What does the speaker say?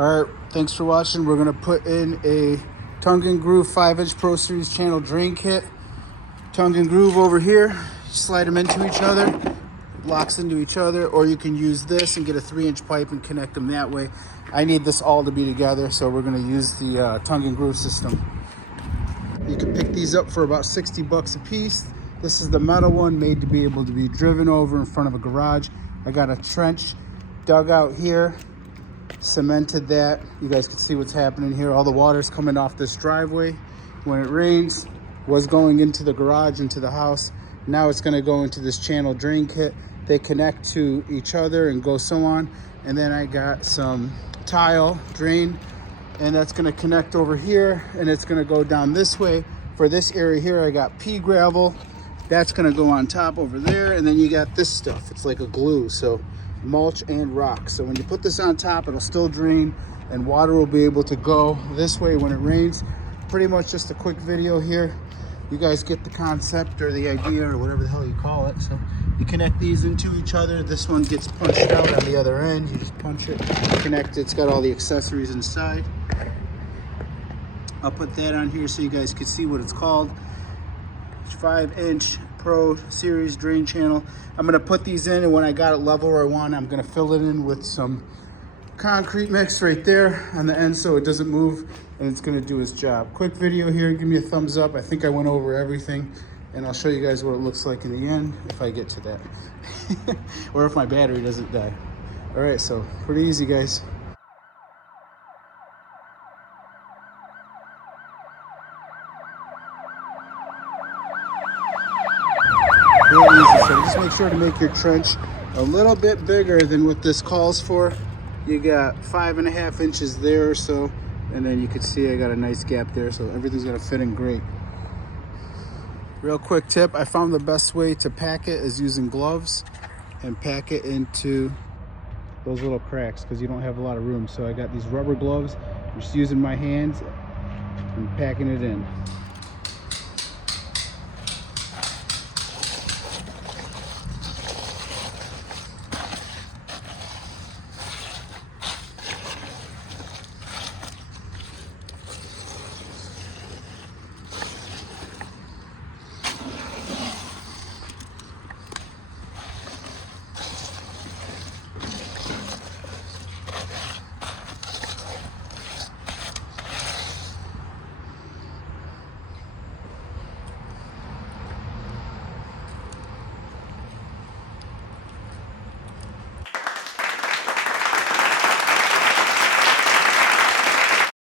All right, thanks for watching. We're gonna put in a tongue and groove 5-inch Pro Series channel drain kit. Tongue and groove over here, slide them into each other, locks into each other, or you can use this and get a 3-inch pipe and connect them that way. I need this all to be together, so we're gonna use the tongue and groove system. You can pick these up for about 60 bucks a piece. This is the metal one, made to be able to be driven over in front of a garage. I got a trench dug out here, cemented that. You guys can see what's happening here. All the water's coming off this driveway. When it rains, was going into the garage, into the house. Now it's gonna go into this channel drain kit. They connect to each other and go so on. And then I got some tile drain, and that's gonna connect over here, and it's gonna go down this way. For this area here, I got pea gravel. That's gonna go on top over there, and then you got this stuff. It's like a glue, so mulch and rock. So when you put this on top, it'll still drain, and water will be able to go this way when it rains. Pretty much just a quick video here. You guys get the concept or the idea or whatever the hell you call it. So you connect these into each other. This one gets punched out on the other end. You just punch it, connect it. It's got all the accessories inside. I'll put that on here so you guys can see what it's called. 5-inch Pro Series drain channel. I'm gonna put these in, and when I got it level where I want, I'm gonna fill it in with some concrete mix right there on the end so it doesn't move, and it's gonna do its job. Quick video here, give me a thumbs up. I think I went over everything, and I'll show you guys what it looks like in the end if I get to that. Or if my battery doesn't die. All right, so pretty easy, guys. Real easy. So just make sure to make your trench a little bit bigger than what this calls for. You got 5.5 inches there or so, and then you can see I got a nice gap there, so everything's gonna fit in great. Real quick tip, I found the best way to pack it is using gloves and pack it into those little cracks because you don't have a lot of room. So I got these rubber gloves, I'm just using my hands and packing it in.